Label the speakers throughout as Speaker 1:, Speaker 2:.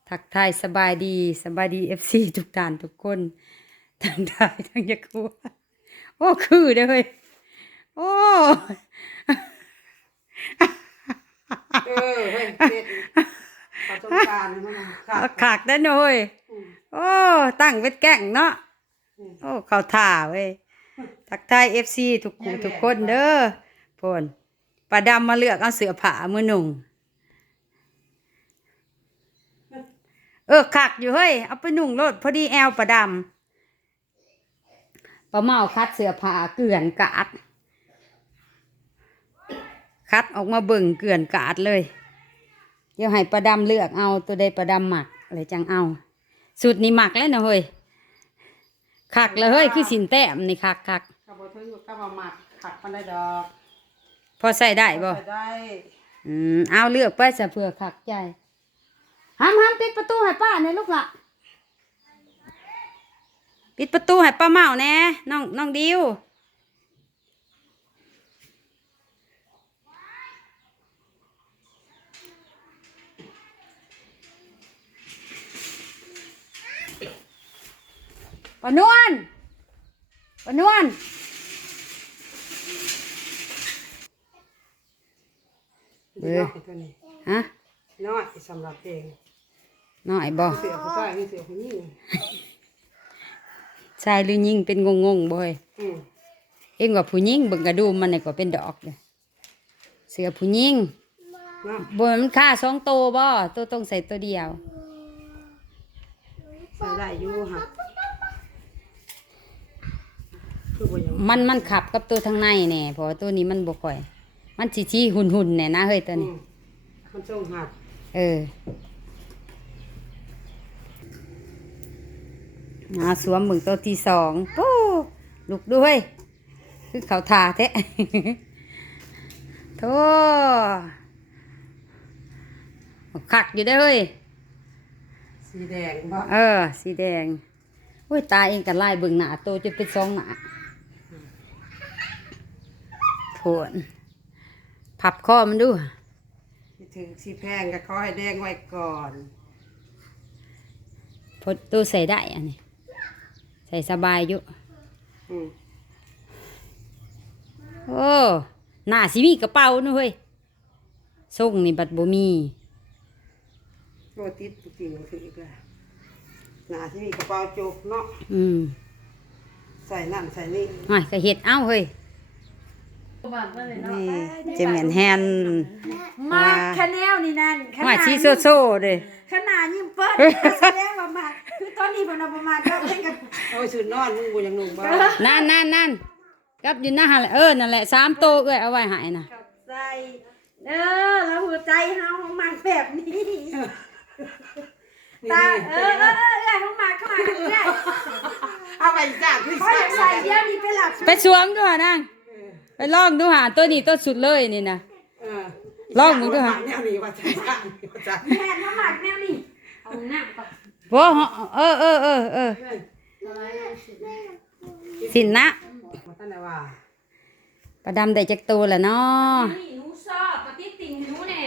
Speaker 1: ทักทายสบายดีFC ทุกท่านทุกคนทั้งได้ทั้งยะคัวโอ้คือเด้อเฮ้ยโอ้
Speaker 2: เฮ้ยเด็ดขอสงการมัน
Speaker 1: ขากได้หน่อยโอ้ตั้งเป็นแก่งเนาะโอ้เขาท่าเว้ยทักทาย FC ทุกคนเด้อพ่นป้าดำมาเลือกเอาเสื้อผ้ามือหนุ่งคักอยู่เฮ้ยเอาไปนุ่งรถพอดีแอลประดำป้าเมาคัดเสื้อผ้าเกลื่อนกาดคัดออกมาเบิ่งเกลื่อนกาดเลยเดี๋ยวให้ประดำเลือกเอาตัวใดประดำหมักอะไรจังเอาสูตรนี้หมักแล้วนะเฮ้ยคักเลยเฮ้ยคือสินแต้มนี่คัก
Speaker 2: กระบอกถึงกระบอกหมักขัดมันได้ดอก
Speaker 1: พอใส่ได้บ่
Speaker 2: ใส่ได้
Speaker 1: เอาเลือกไปซะเพื่อคักใจห้ามปิดประตูให้ป้าเนี่ยลูกละปิดประตูให้ป้าเมาแน่น้องดิวป้านวล
Speaker 2: เบื่อตัวนี้
Speaker 1: ฮะ
Speaker 2: น้อยสำหรับเพลง
Speaker 1: น้อยบ่
Speaker 2: เสือผู้ชายนี่เสือผู้หญิง
Speaker 1: ชายหรือหญิงเป็นงงบ่อยเอ็งว่าผู้หญิงเบิ่งกระดูมมันนี่ก็เป็นดอกเลยเสือผู้หญิงบ่มันค่า2 ตัวบ่ตัวต้องใส่ตัวเดียว
Speaker 2: ใส่ได้อยู่ค่ะ
Speaker 1: มันขับกับตัวทางในแน่เพราะตัวนี้มันบ่ค่อยมันชี้หุ่นแน่นะเฮ้ยตัวนี้
Speaker 2: มันส่งหัด
Speaker 1: สวมมึงตัวที่2ปู้ลุกด้วยคือเขาทาแท้โธ่คักอยู่ได้เฮ้ย
Speaker 2: สีแดงบ่
Speaker 1: สีแดงโอ้ยตาเองกันไล่เบิ่งหน้าโตจะเป็น2 หน้าโผนพับคอมันดู
Speaker 2: ถึงสีแพงก็ขอให้แดงไว้ก่อน
Speaker 1: พอตัวใส่ได้อันนี้ใส่สบายอยู่โอ้หน้าสิมีกระเป๋านู่เฮ้ยส่งนี่บัดบ่มี
Speaker 2: โรติดจริงๆคืออีกแล้วหน้าสิมีกระเป๋าโจกเนาะใส่นั่นใส่นี่
Speaker 1: ก็เฮ็ดเอาเฮ้ยนี่จะเหมือนแฮน
Speaker 2: มาคะแนนนี่นั่น
Speaker 1: มาชีโซ่เลย
Speaker 2: ขนาดยิ้มเปิ้ลแสดงว่ามาคือตอนนี้มันประมาณก็เล่นกันโอ้ยสุดนอนมึงบ่ยังหนุ่มบ้า
Speaker 1: นั่นกับอยู่หน้าหั่นแหละนั่นแหละ3 โตเอ้ยเอาไว้ให้น่ะ
Speaker 2: ใจแล้วหัวใจเฮามันแบบนี้ตาห้องมาเข้ามาได้เอาไปจ้างคือใส่เดี๋ยวนี้ไปหลับ
Speaker 1: ไปสวมด้วยนางไปลองดูหาตัวนี้ตัวสุดเลยนี่นะลองมึงดูหา
Speaker 2: แนวนี้ว่าจ้าแม่น้ำหมักแนวนี้เอาหน้าก่อน
Speaker 1: สินนะ
Speaker 2: ท่านไหนว่า
Speaker 1: ประดำได้จักตัวละเนาะ
Speaker 3: หนูชอบปฏิติ่งหนูแน่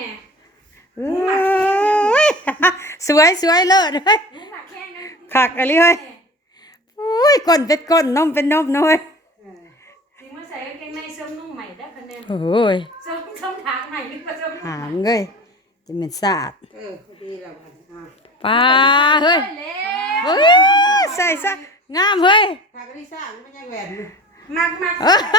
Speaker 1: สวยเลิศเลยขักอะไรเฮ้ยอุ้ยก้นเป็นก้นนมเป็นนมน้อย
Speaker 3: สิมาใส่กางเกงในส้มนุ่งใหม่ได้คะแนน
Speaker 1: โอ้ย
Speaker 3: ส้มทางใหม่หรือเปล่าส้ม
Speaker 1: หางเลยจะเป็นศาสตร์
Speaker 2: ดีแล้ว
Speaker 1: ป้าเฮ้ยใส่ซะงามเฮ้ย
Speaker 2: ผักที่สร้างไม่ใช่แหวน
Speaker 3: หมัก
Speaker 1: ผัก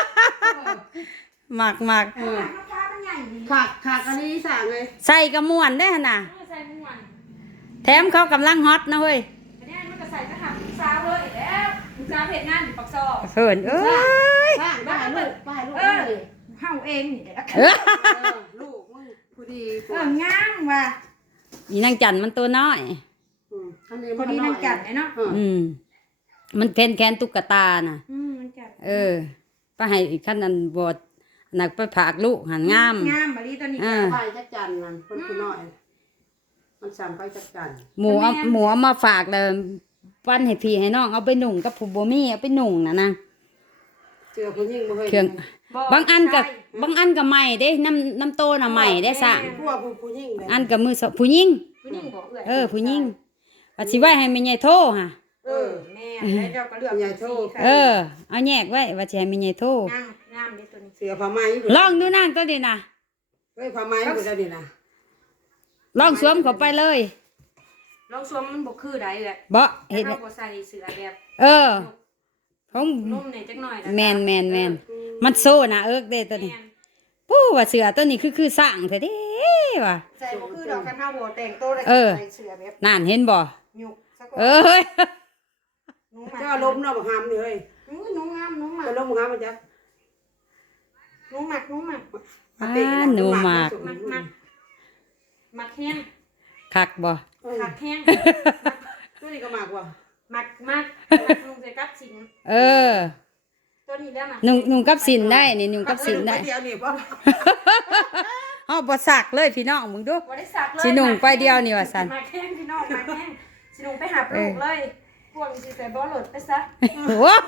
Speaker 2: อันนี้สร้างเลย
Speaker 1: ใส่กระมวนได้ขนาดแถมเขากำลังฮอตนะเฮ้ย
Speaker 3: มันก็ใส่กระหับสาวเลยแล้วสาวเผ็ดงานอยู่ปักซอ
Speaker 1: เขินป้
Speaker 2: าลูก
Speaker 3: เฮาเองนี่แหละ
Speaker 2: ลูกมึงพอดี
Speaker 3: งามว่ะ
Speaker 1: อีนางจันมันตัวน้อย
Speaker 3: พอดีนางจันเนาะ
Speaker 1: มันเพนแคนตุ๊กตาน่ะไปให้ขั้นนั้นบดหนักไปผากลูกหันงาม
Speaker 3: บริตอนนี้
Speaker 2: ไปจักจันมันคนผู้น้อยมันสั่งไปจักจัน
Speaker 1: หมูมาฝากเลยปั้นให้พี่ให้น้องเอาไปหนุ่งกับผู้บ่มีเอาไปหนุ่งนะ
Speaker 2: เจือผู้หญิงบ่เค
Speaker 1: ยบางอันกับใหม่เด้น้ำโตน่ะใหม่ได้สั่ง
Speaker 2: ผู้หญิง
Speaker 1: อันกับมือผู้หญิง
Speaker 3: ผู้หญิงบอก
Speaker 1: ผู้
Speaker 3: เอื้อย
Speaker 1: หญิงว่าสิไว้ให้แม่ใหญ่โทรห่ะ
Speaker 3: แม่แล้วเจ้าก็เลือก
Speaker 2: ใหญ่โทษ
Speaker 1: เอาแยกไว้ว่าสิให้แม่ใหญ่โทร
Speaker 3: งามดิตัวนี้
Speaker 2: เสือผ้าไหม
Speaker 1: ลองดูนางตัวนี้นะ
Speaker 2: เฮ้ยผ้าไหมกูได้ดินะ
Speaker 1: ลองสวมเข้าไปเลย
Speaker 3: ลองสวมมันบ่คือได้เลย
Speaker 1: บ่เห็
Speaker 3: เห็
Speaker 1: น
Speaker 3: นบ่ใส่เสื้อแบบ
Speaker 1: ของ
Speaker 3: นุ่มเนี่ยจักหน่อย
Speaker 1: แม่นมันโซ่นะเด้ตัวนี้ปู้ว่าเสือตัวนี้คือสร้างแท้เด้ว่ะ
Speaker 3: ใส่บ่คือดอกกันเฮาบ่แต่งตัวได้ใส่เสื้อแบบ
Speaker 1: นั่นเห็นบ่
Speaker 3: หยุกสัก
Speaker 1: ย
Speaker 3: นุ่ม
Speaker 2: เจ้าล้มเนาะบักหามนี่เฮ้ย
Speaker 3: นุ่มงามนุ่มมาก
Speaker 2: ก็ล้มบักหามมันจัก
Speaker 3: นุ่มมากนุ่มมาก
Speaker 1: หนูมาก
Speaker 3: มักแห้ง
Speaker 1: คักบ่
Speaker 3: มักแห้ง
Speaker 2: ตัวนี้ก็มากกว่า
Speaker 3: มักนุ่มใส่กับสินตัวนี้ได้มั้ย
Speaker 1: นุ่งกับสินได้นี่นุ่งกับสินได้
Speaker 2: เดียวนี่บ่
Speaker 1: เฮาบ่สักเลยพี่น้องมึงดู
Speaker 3: บ่ได้สักเลย
Speaker 1: สินุ่งไปเดียวนี่ว่าซั่น
Speaker 3: มักแห้งพี่น้องมักแห้งสินุ่งไปหาปลูกเลยพวกสิใส่บ่หลดไปซะ
Speaker 1: โอ้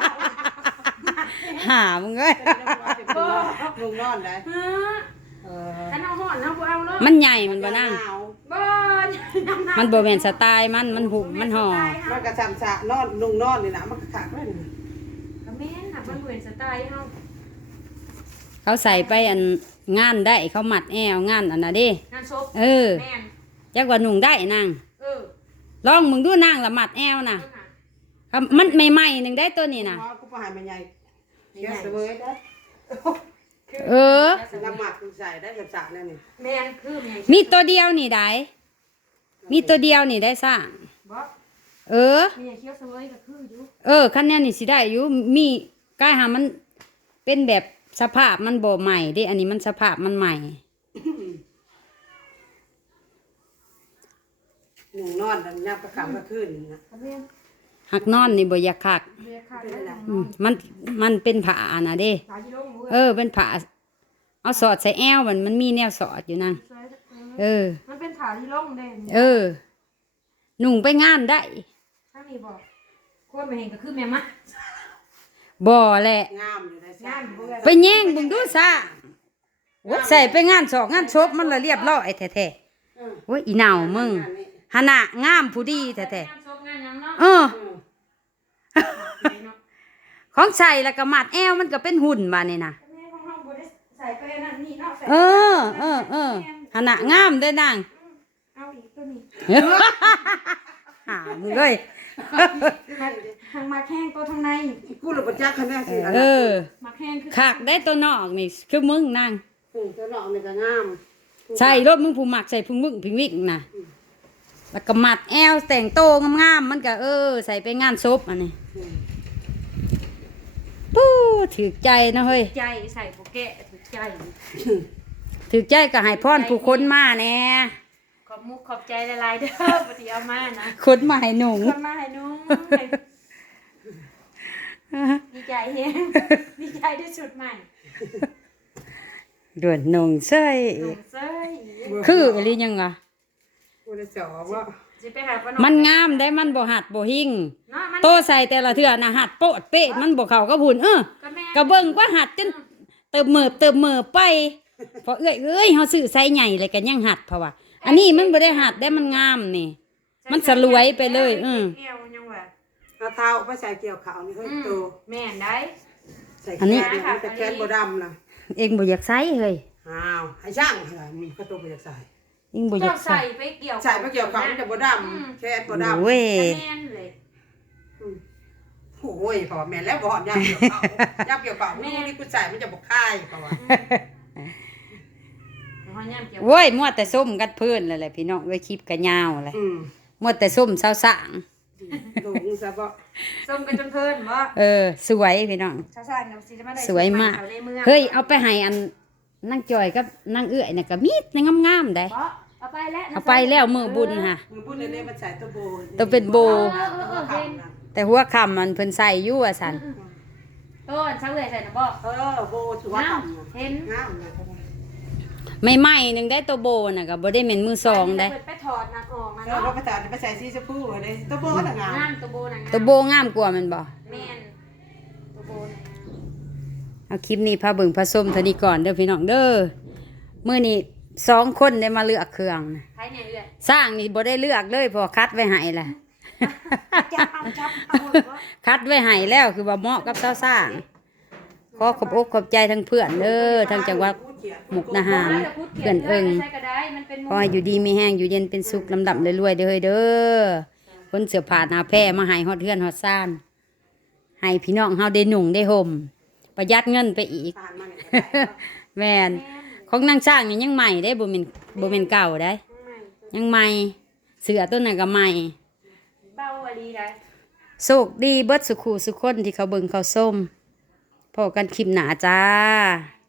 Speaker 1: หามึงเอ้ย
Speaker 2: ลุงนอนได้
Speaker 3: ถ้าเอาห่อนเอาบ่เอาเลย
Speaker 1: มันใหญ่มันบ่นาง
Speaker 3: บ่
Speaker 1: มันบ่แม่นสไตล์มันหุ่มมันห่อ
Speaker 2: มันก็ซ้ำซะนอนลุงนอนนี่นะมันก็ขาดเลย
Speaker 3: ก็แม่นน่ะมันบ่เป็นสไตล์เฮา
Speaker 1: เขาใส่ไปอันงานได้เขามัดแอวงานอันน่ะเด้
Speaker 3: งานศพ
Speaker 1: แม่นจักว่านุ่งได้นางลองมึงดูนางละมัดแอวน่ะครับมันใหม่ๆนึงได้ตัวนี้น่ะ
Speaker 2: กูไปหาแม่ใหญ่เขียวเสวยได้ น้ำหมักกูใส่ได้สับสะแล้วนี่
Speaker 3: แม่นคือแม่
Speaker 1: มีตัวเดียวนี่ได้มีตัวเดียวนี่ได้สร้าง
Speaker 3: บ่
Speaker 1: เออ
Speaker 3: แม่เคี้ยวเสวยก็คืออยู่
Speaker 1: คันแนนนี่สิได้อยู่มีกายหามันเป็นแบบสภาพมันบ่ใหม่เด้อันนี้มันสภาพมันใหม่
Speaker 2: หนูนอนดังยับกระขำกระคืนนี่นะ
Speaker 3: ก็แม่น
Speaker 1: หักนอนนี่บ่อยากคัก
Speaker 3: เรียกค่ะได้
Speaker 1: มันเป็นผ้าน่ะเด้
Speaker 3: ขาที่ลงมือ
Speaker 1: เป็นผ้าเอาสอดใส่แอวมันมีแนวสอดอยู่นะ
Speaker 3: มันเป็นขาที่ลงเด่น
Speaker 1: นุ่งไปงานได้
Speaker 3: ถ้ามีบอกคนมาเห็นก็คือแม่มะ
Speaker 1: บ่แหละ
Speaker 2: งามอยู่ใน
Speaker 3: งานเบื่อ
Speaker 1: ไปแย่งเบิ่งดูซะใส่ไปงานศอกงานศพมันละเรียบร้อยแท้ๆโอ้ยอีเหน่ามึงหนน่ะงามผู้ดีแท้
Speaker 3: งานศพงานยังเนาะ
Speaker 1: ของใส่แล้วก็มัดแอวมันก็เป็นหุ่นบาดนี่นะ
Speaker 3: แม่ของเราบ่ได้ใส่ไปนั่นนี่เนาะใส่
Speaker 1: หนน่ะงามเด้อนาง
Speaker 3: เอาอีกตัวนี้
Speaker 1: หามึงเอ้ย
Speaker 3: ทางมาแข้งตัวทางใน
Speaker 2: กูหลุดประจักษ์คะแนนสิ
Speaker 3: มาแข้งคือ
Speaker 1: คักได้ตัวนอกนี่คือมึงนาง
Speaker 2: ตัวนอกนี่ก็งาม
Speaker 1: ใส่รถมึงผู้มักใส่พุงมึงพิงวิกน่ะแล้วก็มัดแอวแต่งโตงามๆมันก็ใส่ไปงานศพอันนี้ปู้ถือใจนะเฮ้ย
Speaker 3: ใจใส่โปแกะถูกใจ
Speaker 1: ถือใจก็ให้พรผู้คนมาแน่
Speaker 3: ขอบมุกขอบใจหลายๆเด้อปฏิเอามานะ
Speaker 1: คนมาให้หนุ่ง
Speaker 3: คนมาให้นุ่งดีใจเฮงดีใจได้ชุดใหม่
Speaker 1: ด่วนหนุ่งเซ้ย
Speaker 3: นุ่งเซ้ย
Speaker 1: คืออะไรยังวะ
Speaker 2: กูจะสอบว่า
Speaker 3: สิไปหาปะ
Speaker 1: มันงามได้มันบ่หัดบ่หิ่ง
Speaker 3: เนาะมัน
Speaker 1: โตใส่แต่ละเทื่อน่ะหัดโปดเป๊ะมันบ่เข้ากับหุ่นกระเบิ่งว่าหัดจนเติมเมิบไปพอเอ้ยเฮาซื้อไซส์ใหญ่เลยก็ยังหัดเพราะว่าอันนี้มันบ่ได้หัดได้มันงามนี่ มันสลวยไปเลย
Speaker 3: เกี่ยวยังว่า
Speaker 2: เอาเท้าไปใส่เกี่ยวขาวนี่เฮ้ยโต
Speaker 3: แม่นได้
Speaker 2: ใส่แค่นี่แต่แค่บ่ดำนะ
Speaker 1: เองบ่อยากใส่เฮ้ย
Speaker 2: อ้าวให้ช่างอะไรมึงก็โตไปอยากใส่
Speaker 1: เองบ่อยา
Speaker 3: เจ้าก
Speaker 1: ใส่
Speaker 3: ใส่ไปเกี่ยว
Speaker 2: ใส่ไปเกี่ยวขาวมันจะบ่ดำแค่บ่ดำ
Speaker 1: โอ้ย
Speaker 3: แม่นเลย
Speaker 2: โอ้ยพอแม่แล้วบ่ยับเกี่ยวขาวยับเกี่ยวขาวไม่นี่กูใส่มันจะบ่คายเพราะว่า
Speaker 3: เฮาย่ำเกี่ยว
Speaker 1: โว้ยมัวแต่ส้มกันเพิ่นแล้วแหละพี่น้องเอ้ยคลิปก็ยาวเลยมัวแต่ส้มสาวสาง
Speaker 2: หลงซะบ่
Speaker 3: ส้มกันจนเพิ่นบ่
Speaker 1: สวยพี่น้อง
Speaker 3: ชาวๆนำสิได้มาได้
Speaker 1: สวยมากเฮ้ยเอาไปให้อันนั่งจอยกับนั่งเอื้อยน่ะก็มีแต่งามๆได้
Speaker 3: บ่เอาไปแล้ว
Speaker 1: เอาไปแล้วมือบุญค่ะ
Speaker 2: มือบุญเนี่ยมันใส่ตัวโบ
Speaker 1: ตัวเป็นโบ
Speaker 2: เห็น
Speaker 1: แต่หัวคำมันเพิ่นใส่อยู่ว่าซั่น
Speaker 3: ต้นชาวเอื้อยใส่น่ะบ่
Speaker 2: โบถือว่า
Speaker 3: น้า
Speaker 2: ทำ
Speaker 3: เห็น
Speaker 2: งามเลย
Speaker 1: ใหม่ๆหนึงได้ตัวโบน่ะก็บ่ได้แม่นมือสองได้
Speaker 3: ไปถอดนักออกนะ
Speaker 2: เรา
Speaker 3: เนาะ
Speaker 2: ไปตัดไปใส่สีชมพูเลยตัวโบก็ต่างงาม
Speaker 3: งามตัวโบน่ะงาม
Speaker 1: ตัวโบงามกว่าแมันบ่
Speaker 3: แม่นตัวโบน่ะ
Speaker 1: เอาคลิปนี้พาเบิ่งพาชมเท่านี้ก่อนเด้อพี่น้องเด้อมื้อนี้ 2คนได้มาเลือกเครื่องน่ะ
Speaker 3: ใครเนี่ยเอื้อย
Speaker 1: สร้างนี่บ่ได้เลือกเลยเพอคัดไว้ให้ล่ะ
Speaker 2: จับเอาหมดวะ
Speaker 1: คัดไว้ให้แล้วคือว่าเหมาะกับสาวสร้างขอขอบอกขอบใจทั้งเพื่อนเด้อทั้งจังหวัดมุกดาหารเพื่อนเอิง
Speaker 3: ใส่ก็ได้มันเป็น
Speaker 1: ขอให้อยู่ดีมีแห้งอยู่เย็นเป็นสุขลำดับรวยๆเด้อเฮ้ยเด้อคนเสื้อผ้าหน้าแพร่มาให้ฮอดเฮือนฮอดซ่านให้พี่น้องเฮาได้นุ่งได้ห่มประหยัดเงินไปอีก
Speaker 2: ตามมาเนี่ยก็ได้เนาะ
Speaker 1: แม่นของนางสร้างนี่ยังใหม่ได้บ่แม่นเก่าได้ ยังใหม่เสื้อตัวนั้นก็ใหม่
Speaker 3: เบาอะดีได้
Speaker 1: โชคดีเบิดสุขูสุคนที่เขาเบิ่งเขาส้มพอกันคลิปหนาจ้า